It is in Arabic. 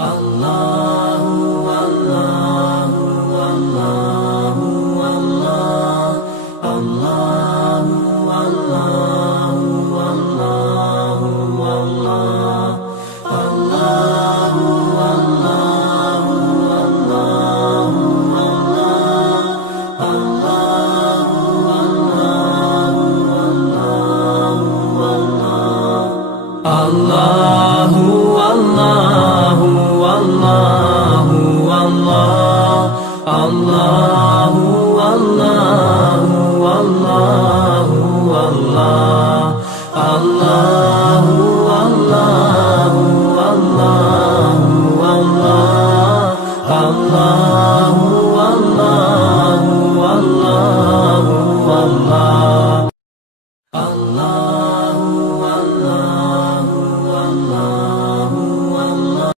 الله والله والله والله الله والله والله والله الله والله والله والله الله والله والله والله الله والله والله والله الله